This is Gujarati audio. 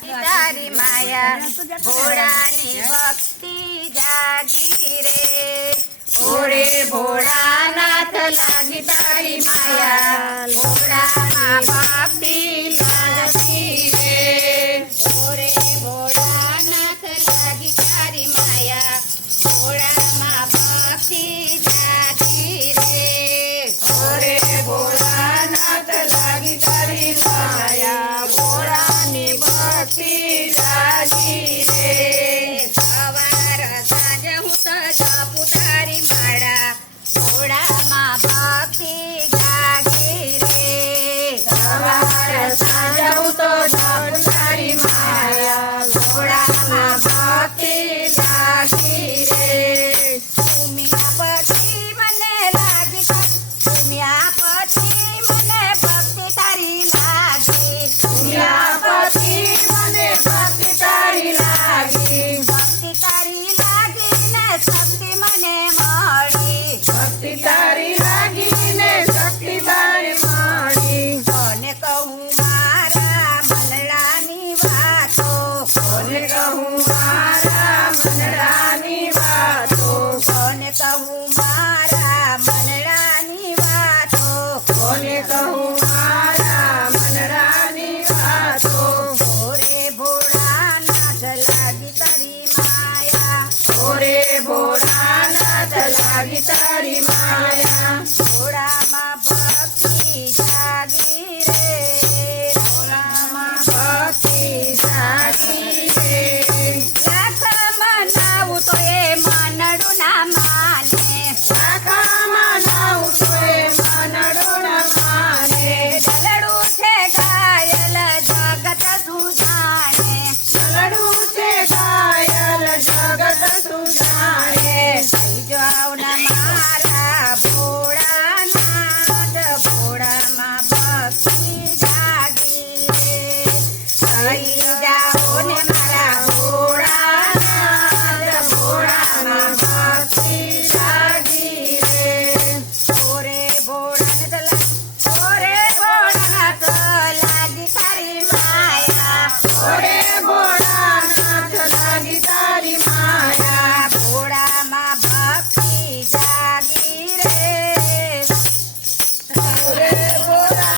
તારી માયા ભોળાની ભક્તિ જાગી રે ઓરે ભોળાનાથ લાગી તારી માયા ભોળાની ભક્તિ જાગી રે ઓરે ભોળાનાથ લાગી તારી માયા ભોળામાં ભક્તિ જાગી રે ઓરે ભોળાનાથ લાગી તારી માયા ભોળાની ભક્તિ